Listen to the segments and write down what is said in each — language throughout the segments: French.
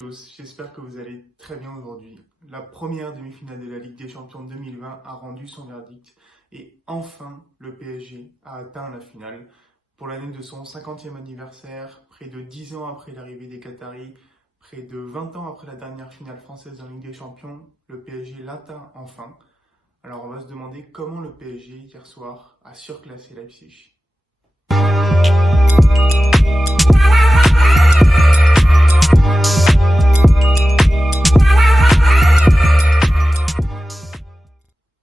J'espère que vous allez très bien aujourd'hui. La première demi-finale de la Ligue des Champions 2020 a rendu son verdict et enfin le PSG a atteint la finale. Pour l'année de son 50e anniversaire, près de 10 ans après l'arrivée des Qataris, près de 20 ans après la dernière finale française en Ligue des Champions, le PSG l'atteint enfin. Alors on va se demander comment le PSG hier soir a surclassé Leipzig.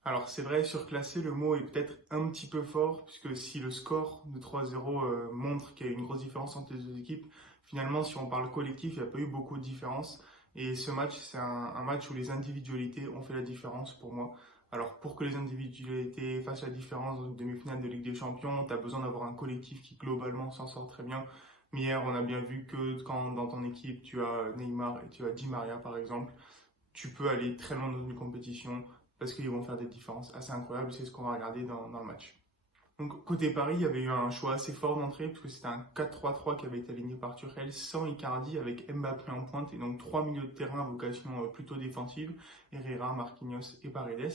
Alors c'est vrai, surclasser, le mot est peut-être un petit peu fort, puisque si le score de 3-0 montre qu'il y a une grosse différence entre les deux équipes, finalement si on parle collectif, il n'y a pas eu beaucoup de différence. Et ce match, c'est un match où les individualités ont fait la différence pour moi. Alors pour que les individualités fassent la différence dans une demi-finale de Ligue des Champions, tu as besoin d'avoir un collectif qui globalement s'en sort très bien. Mais hier, on a bien vu que quand dans ton équipe, tu as Neymar et tu as Di Maria par exemple, tu peux aller très loin dans une compétition parce qu'ils vont faire des différences assez incroyables. C'est ce qu'on va regarder dans le match. Donc, côté Paris, il y avait eu un choix assez fort d'entrée parce que c'était un 4-3-3 qui avait été aligné par Tuchel sans Icardi avec Mbappé en pointe et donc trois milieux de terrain à vocation plutôt défensive, Herrera, Marquinhos et Paredes.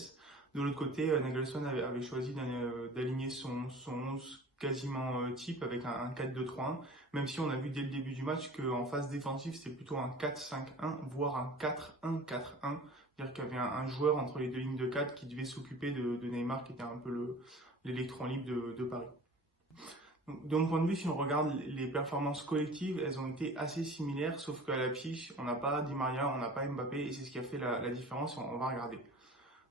De l'autre côté, Nagelsmann avait choisi d'aligner son 11 quasiment type avec un 4-2-3-1, même si on a vu dès le début du match qu'en phase défensive, c'était plutôt un 4-5-1, voire un 4-1-4-1. C'est-à-dire qu'il y avait un joueur entre les deux lignes de 4 qui devait s'occuper de Neymar, qui était un peu l'électron libre de Paris. Donc, de mon point de vue, si on regarde les performances collectives, elles ont été assez similaires, sauf qu'à Leipzig, on n'a pas Di Maria, on n'a pas Mbappé, et c'est ce qui a fait la différence, on va regarder.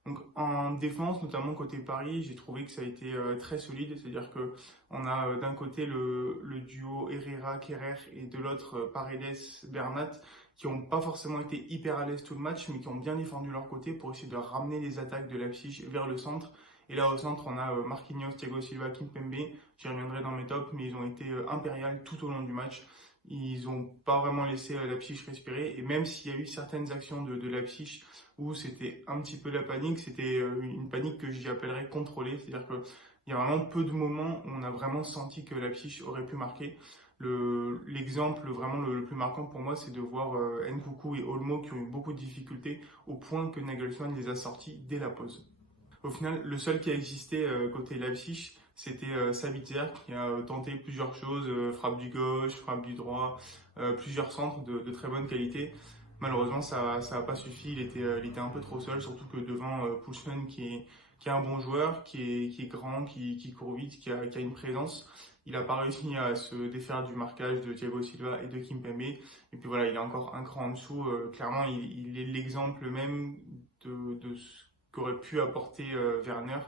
Donc en défense, notamment côté Paris, j'ai trouvé que ça a été très solide, c'est-à-dire que on a d'un côté le duo Herrera-Kerrer et de l'autre Paredes-Bernat qui n'ont pas forcément été hyper à l'aise tout le match, mais qui ont bien défendu leur côté pour essayer de ramener les attaques de Leipzig vers le centre. Et là au centre, on a Marquinhos, Thiago Silva, Kimpembe, j'y reviendrai dans mes tops, mais ils ont été impériales tout au long du match. Ils n'ont pas vraiment laissé Leipzig respirer, et même s'il y a eu certaines actions de Leipzig où c'était un petit peu la panique, c'était une panique que j'y appellerais contrôlée, c'est-à-dire qu'il y a vraiment peu de moments où on a vraiment senti que Leipzig aurait pu marquer. L'exemple vraiment le plus marquant pour moi, c'est de voir Nkunku et Olmo qui ont eu beaucoup de difficultés au point que Nagelsmann les a sortis dès la pause. Au final, le seul qui a existé côté Leipzig, c'était Sabitzer qui a tenté plusieurs choses, frappe du gauche, frappe du droit, plusieurs centres de très bonne qualité. Malheureusement, ça n'a pas suffi, il était un peu trop seul, surtout que devant Poulsen qui est un bon joueur, qui est grand, qui court vite, qui a une présence. Il n'a pas réussi à se défaire du marquage de Thiago Silva et de Kimpembe. Et puis voilà, il est encore un cran en dessous. Clairement, il est l'exemple même de ce qu'aurait pu apporter Werner.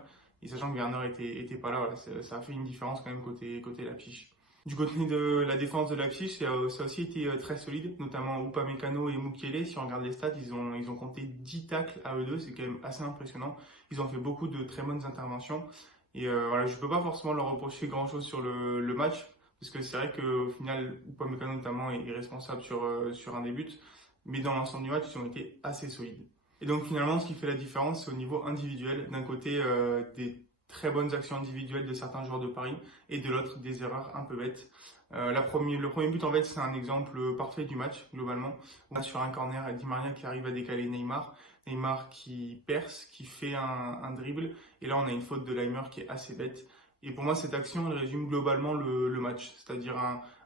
Et sachant que Werner était pas là, voilà, ça a fait une différence quand même côté Leipzig. Du côté de la défense de Leipzig, ça a aussi été très solide, notamment Upamecano et Mukiele. Si on regarde les stats, ils ont compté 10 tacles à eux deux, c'est quand même assez impressionnant. Ils ont fait beaucoup de très bonnes interventions. Et voilà, je ne peux pas forcément leur reprocher grand-chose sur le match, parce que c'est vrai qu'au final, Upamecano notamment est responsable sur un des buts. Mais dans l'ensemble du match, ils ont été assez solides. Et donc finalement, ce qui fait la différence, c'est au niveau individuel. D'un côté, des très bonnes actions individuelles de certains joueurs de Paris et de l'autre, des erreurs un peu bêtes. Le premier but, en fait, c'est un exemple parfait du match, globalement. On a sur un corner Di Maria qui arrive à décaler Neymar. Neymar qui perce, qui fait un dribble. Et là, on a une faute de Laimer qui est assez bête. Et pour moi, cette action, elle résume globalement le match. C'est-à-dire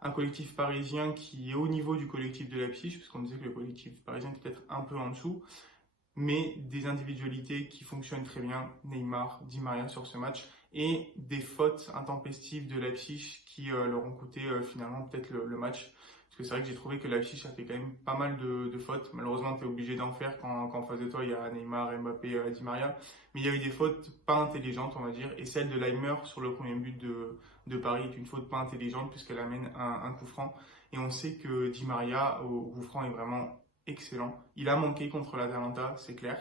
un collectif parisien qui est au niveau du collectif de Leipzig, parce qu'on disait que le collectif parisien était peut-être un peu en dessous, mais des individualités qui fonctionnent très bien, Neymar, Di Maria sur ce match, et des fautes intempestives de Leipzig qui leur ont coûté finalement peut-être le match. Parce que c'est vrai que j'ai trouvé que Leipzig a fait quand même pas mal de fautes. Malheureusement, tu es obligé d'en faire quand en face de toi, il y a Neymar, Mbappé, Di Maria. Mais il y a eu des fautes pas intelligentes, on va dire. Et celle de Laimer sur le premier but de Paris est une faute pas intelligente puisqu'elle amène un coup franc. Et on sait que Di Maria, au coup franc, est vraiment excellent. Il a manqué contre l'Atalanta, c'est clair.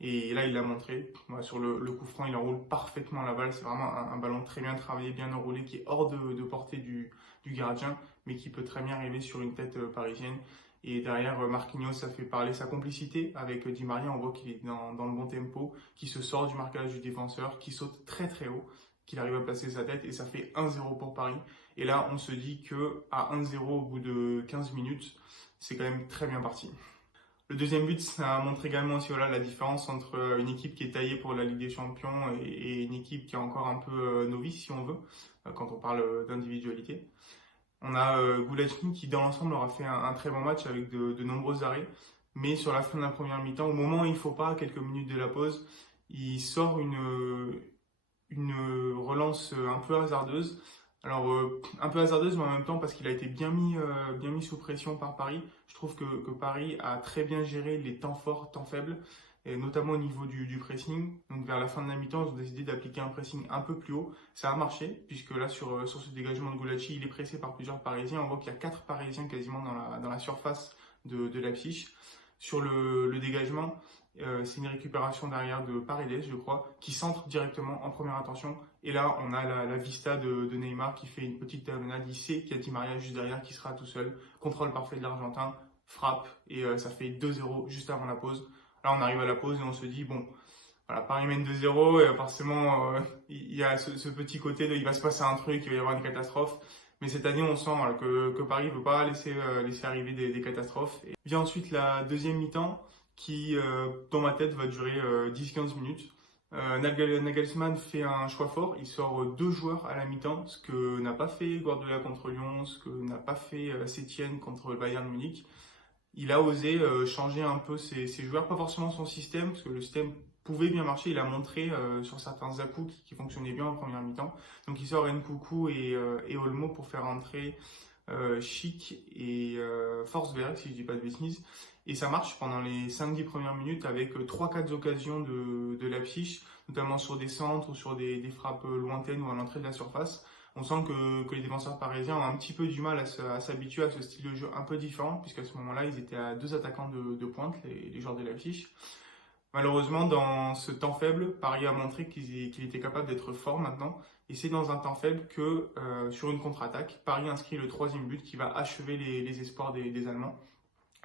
Et là, il l'a montré. Voilà, sur le coup franc, il enroule parfaitement la balle. C'est vraiment un ballon très bien travaillé, bien enroulé, qui est hors de portée du gardien, mais qui peut très bien arriver sur une tête parisienne. Et derrière, Marquinhos, ça fait parler sa complicité avec Di Maria. On voit qu'il est dans le bon tempo, qui se sort du marquage du défenseur, qui saute très très haut, qu'il arrive à placer sa tête. Et ça fait 1-0 pour Paris. Et là, on se dit qu'à 1-0 au bout de 15 minutes, c'est quand même très bien parti. Le deuxième but, ça montre également aussi voilà, la différence entre une équipe qui est taillée pour la Ligue des Champions et une équipe qui est encore un peu novice, si on veut, quand on parle d'individualité. On a Gulacsi qui, dans l'ensemble, aura fait un très bon match avec de nombreux arrêts. Mais sur la fin de la première mi-temps, au moment où il ne faut pas, à quelques minutes de la pause, il sort une relance un peu hasardeuse. Alors, un peu hasardeuse, mais en même temps, parce qu'il a été bien mis sous pression par Paris. Je trouve que Paris a très bien géré les temps forts, temps faibles, et notamment au niveau du pressing. Donc, vers la fin de la mi-temps, ils ont décidé d'appliquer un pressing un peu plus haut. Ça a marché, puisque là, sur ce dégagement de Gulacsi, il est pressé par plusieurs Parisiens. On voit qu'il y a 4 Parisiens quasiment dans la surface de Leipzig. Sur le dégagement, c'est une récupération derrière de Paredes, je crois, qui centre directement en première intention. Et là, on a la vista de Neymar qui fait une petite talonnade. Il sait qu'il y a Di Maria juste derrière qui sera tout seul. Contrôle parfait de l'Argentin, frappe et ça fait 2-0 juste avant la pause. Là, on arrive à la pause et on se dit, bon, voilà, Paris mène 2-0 et forcément, il y a ce petit côté de il va se passer un truc, il va y avoir une catastrophe. Mais cette année, on sent voilà, que Paris ne veut pas laisser arriver des catastrophes. Et vient ensuite la deuxième mi-temps qui, dans ma tête, va durer 10-15 minutes. Nagelsmann fait un choix fort. Il sort 2 joueurs à la mi-temps, ce que n'a pas fait Guardiola contre Lyon, ce que n'a pas fait Setien contre le Bayern Munich. Il a osé changer un peu ses joueurs, pas forcément son système, parce que le système pouvait bien marcher. Il a montré sur certains à-coups qui fonctionnaient bien en première mi-temps. Donc il sort Nkunku et Olmo pour faire entrer Schick et Forsberg, si je dis pas de bêtises. Et ça marche pendant les 5-10 premières minutes avec 3-4 occasions de Leipzig, notamment sur des centres ou sur des frappes lointaines ou à l'entrée de la surface. On sent que les défenseurs parisiens ont un petit peu du mal à s'habituer à ce style de jeu un peu différent, puisqu'à ce moment-là, ils étaient à 2 attaquants de pointe, les joueurs de Leipzig. Malheureusement, dans ce temps faible, Paris a montré qu'il était capable d'être fort maintenant. Et c'est dans un temps faible que, sur une contre-attaque, Paris inscrit le 3e but qui va achever les espoirs des Allemands.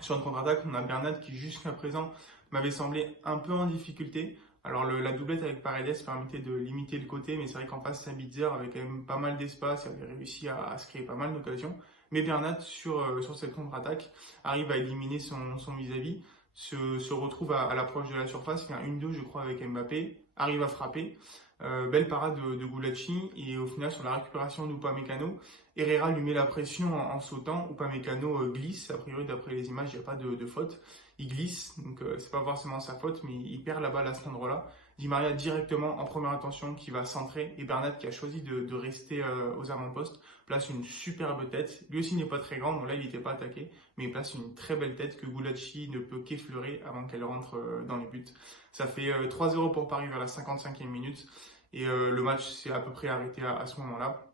Sur une contre-attaque, on a Bernat qui, jusqu'à présent, m'avait semblé un peu en difficulté. Alors, la doublette avec Paredes permettait de limiter le côté, mais c'est vrai qu'en face, Sabitzer avait quand même pas mal d'espace, il avait réussi à se créer pas mal d'occasions. Mais Bernat, sur cette contre-attaque, arrive à éliminer son vis-à-vis, se retrouve à l'approche de la surface, il y a 1-2, je crois, avec Mbappé, arrive à frapper. Belle parade de Gulacsi, et au final, sur la récupération d'Upamecano, Herrera lui met la pression en sautant. Upamecano glisse, a priori, d'après les images, il n'y a pas de faute. Il glisse, donc c'est pas forcément sa faute, mais il perd la balle à cet endroit-là. Di Maria directement en première intention qui va centrer, et Bernat qui a choisi de rester aux avant-postes place une superbe tête. Lui aussi n'est pas très grand, donc là il n'était pas attaqué, mais il place une très belle tête que Gulacsi ne peut qu'effleurer avant qu'elle rentre dans les buts. Ça fait 3-0 pour Paris vers la 55e minute, et le match s'est à peu près arrêté à ce moment-là.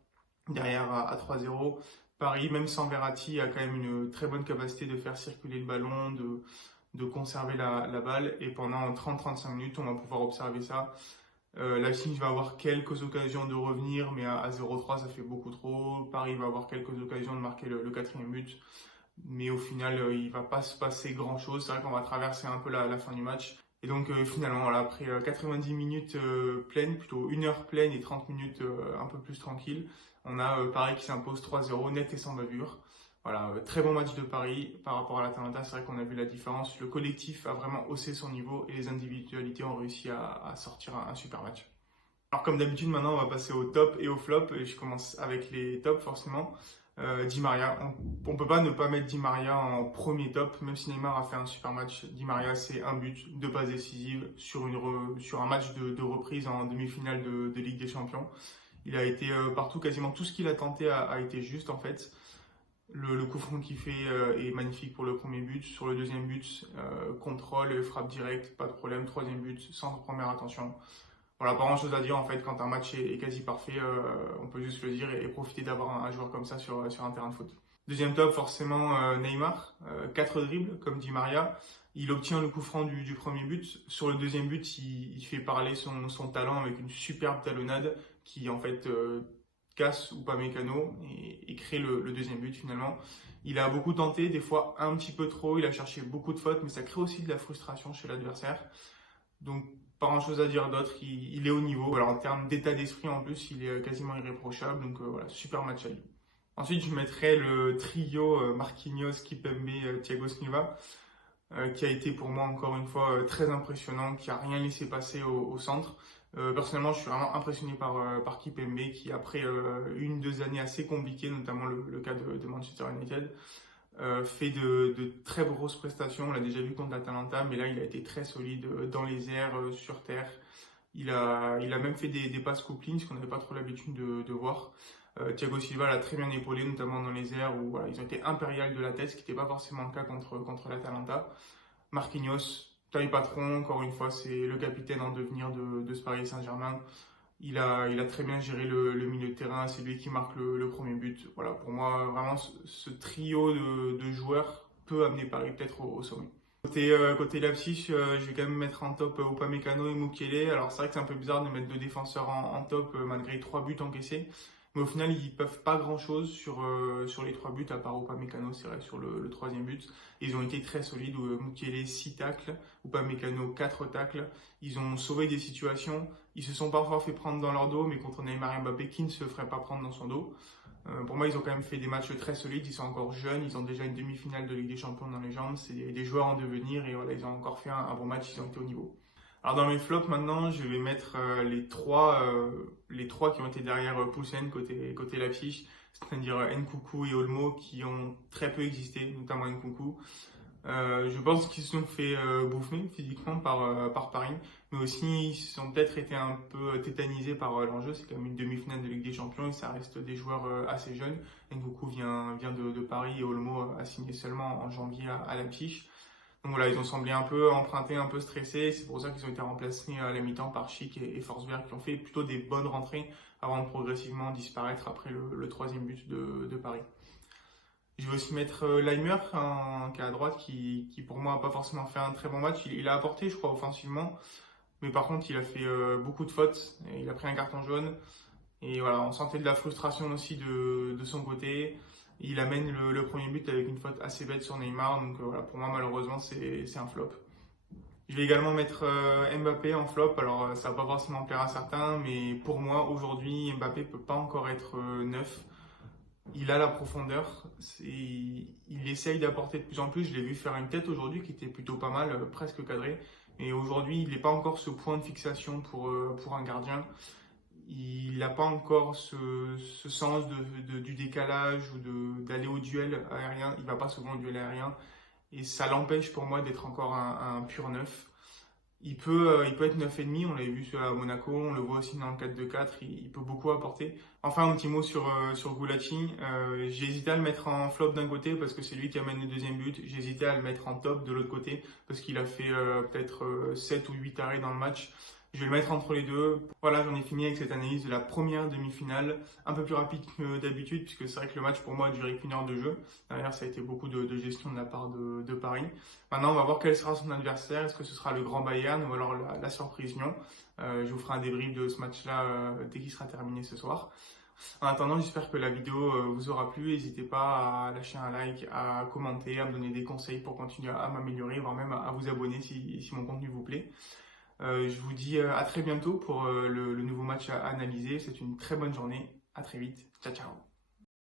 Derrière à 3-0, Paris, même sans Verratti, a quand même une très bonne capacité de faire circuler le ballon, de conserver la balle. Et pendant 30-35 minutes, on va pouvoir observer ça. Leipzig va avoir quelques occasions de revenir, mais à 0-3, ça fait beaucoup trop. Paris va avoir quelques occasions de marquer le 4e but. Mais au final, il ne va pas se passer grand-chose. C'est vrai qu'on va traverser un peu la fin du match. Et donc finalement, voilà, après 90 minutes pleines, plutôt 1 heure pleine et 30 minutes un peu plus tranquille, on a Paris qui s'impose 3-0, net et sans bavure. Voilà, très bon match de Paris par rapport à l'Atalanta, c'est vrai qu'on a vu la différence. Le collectif a vraiment haussé son niveau et les individualités ont réussi à sortir un super match. Alors comme d'habitude, maintenant on va passer au top et au flop, et je commence avec les tops forcément. Di Maria, on ne peut pas ne pas mettre Di Maria en premier top, même si Neymar a fait un super match. Di Maria, c'est un but, 2 passes décisives sur un match de reprise en demi-finale de Ligue des Champions. Il a été partout, quasiment tout ce qu'il a tenté a été juste en fait. Le coup franc qu'il fait est magnifique pour le premier but. Sur le deuxième but, contrôle, frappe directe, pas de problème. 3e but, sans première attention. Voilà, pas grand chose à dire en fait. Quand un match est quasi parfait, on peut juste le dire et profiter d'avoir un joueur comme ça sur un terrain de foot. Deuxième top, forcément Neymar. 4 dribbles, comme dit Maria. Il obtient le coup franc du premier but. Sur le deuxième but, il fait parler son talent avec une superbe talonnade qui en fait casse Upamecano et crée le deuxième but finalement. Il a beaucoup tenté, des fois un petit peu trop. Il a cherché beaucoup de fautes, mais ça crée aussi de la frustration chez l'adversaire. Donc pas grand chose à dire d'autre, il est au niveau. Alors en termes d'état d'esprit en plus, il est quasiment irréprochable. Donc voilà, super match à lui. Ensuite, je mettrais le trio Marquinhos, Kimpembe, Thiago Silva, qui a été pour moi encore une fois très impressionnant, qui a rien laissé passer au centre. Personnellement, je suis vraiment impressionné par Kimpembe, qui après 1, 2 années assez compliquées, notamment le cas de Manchester United, fait de très grosses prestations. On l'a déjà vu contre l'Atalanta, mais là il a été très solide dans les airs, sur terre. Il a même fait des passes couplings, ce qu'on n'avait pas trop l'habitude de voir. Thiago Silva l'a très bien épaulé, notamment dans les airs où voilà, ils ont été impériales de la tête, ce qui n'était pas forcément le cas contre l'Atalanta. Marquinhos, taille patron, encore une fois, c'est le capitaine en devenir de ce Paris Saint-Germain. Il a très bien géré le milieu de terrain, c'est lui qui marque le premier but. Voilà, pour moi, vraiment, ce trio de joueurs peut amener Paris peut-être au sommet. Côté Leipzig, je vais quand même mettre en top Upamecano et Mukiele. Alors c'est vrai que c'est un peu bizarre de mettre deux défenseurs en top malgré 3 buts encaissés. Mais au final, ils peuvent pas grand-chose sur les 3 buts, à part Upamecano, c'est vrai, sur le troisième but. Ils ont été très solides. Mukiele 6 tacles, Upamecano 4 tacles. Ils ont sauvé des situations. Ils se sont parfois fait prendre dans leur dos, mais contre Neymar et Mbappé, qui ne se ferait pas prendre dans son dos. Pour moi, ils ont quand même fait des matchs très solides. Ils sont encore jeunes. Ils ont déjà une demi-finale de Ligue des Champions dans les jambes. C'est des joueurs en devenir et voilà, ils ont encore fait un bon match. Ils ont été au niveau. Alors dans mes flops maintenant, je vais mettre les trois qui ont été derrière Poulsen côté Leipzig, c'est-à-dire Nkunku et Olmo qui ont très peu existé, notamment Nkunku. Je pense qu'ils se sont fait bouffer physiquement par Paris, mais aussi ils se sont peut-être été un peu tétanisés par l'enjeu. C'est quand même une demi-finale de Ligue des Champions et ça reste des joueurs assez jeunes. Nkunku vient de Paris et Olmo a signé seulement en janvier à Leipzig. Donc voilà, ils ont semblé un peu empruntés, un peu stressés. C'est pour ça qu'ils ont été remplacés à la mi-temps par Schick et Forsberg qui ont fait plutôt des bonnes rentrées avant de progressivement disparaître après le troisième but de Paris. Je vais aussi mettre Leimer, qui est à droite, qui pour moi n'a pas forcément fait un très bon match. Il a apporté, je crois, offensivement. Mais par contre, il a fait beaucoup de fautes. Et il a pris un carton jaune. Et voilà, on sentait de la frustration aussi de son côté. Il amène le premier but avec une faute assez bête sur Neymar. Donc voilà, pour moi, malheureusement, c'est un flop. Je vais également mettre Mbappé en flop. Alors, ça va pas forcément plaire à certains, mais pour moi, aujourd'hui, Mbappé peut pas encore être neuf. Il a la profondeur, il essaye d'apporter de plus en plus. Je l'ai vu faire une tête aujourd'hui qui était plutôt pas mal, presque cadrée. Et aujourd'hui, il n'est pas encore ce point de fixation pour un gardien. Il n'a pas encore ce sens du décalage ou d'aller au duel aérien. Il ne va pas souvent au duel aérien. Et ça l'empêche pour moi d'être encore un pur neuf. Il peut être 9,5, on l'avait vu à Monaco, on le voit aussi dans le 4-2-4, il peut beaucoup apporter. Enfin, un petit mot sur Gulacsi. J'ai hésité à le mettre en flop d'un côté parce que c'est lui qui amène le deuxième but. J'ai hésité à le mettre en top de l'autre côté parce qu'il a fait peut-être 7 ou 8 arrêts dans le match. Je vais le mettre entre les deux. Voilà, j'en ai fini avec cette analyse de la première demi-finale. Un peu plus rapide que d'habitude, puisque c'est vrai que le match pour moi a duré qu'1 heure de jeu. Derrière, ça a été beaucoup de gestion de la part de Paris. Maintenant, on va voir quel sera son adversaire. Est-ce que ce sera le Grand Bayern ou alors la surprise Lyon? Je vous ferai un débrief de ce match-là dès qu'il sera terminé ce soir. En attendant, j'espère que la vidéo vous aura plu. N'hésitez pas à lâcher un like, à commenter, à me donner des conseils pour continuer à m'améliorer, voire même à vous abonner si mon contenu vous plaît. Je vous dis à très bientôt pour le nouveau match à analyser. C'est une très bonne journée. À très vite. Ciao, ciao.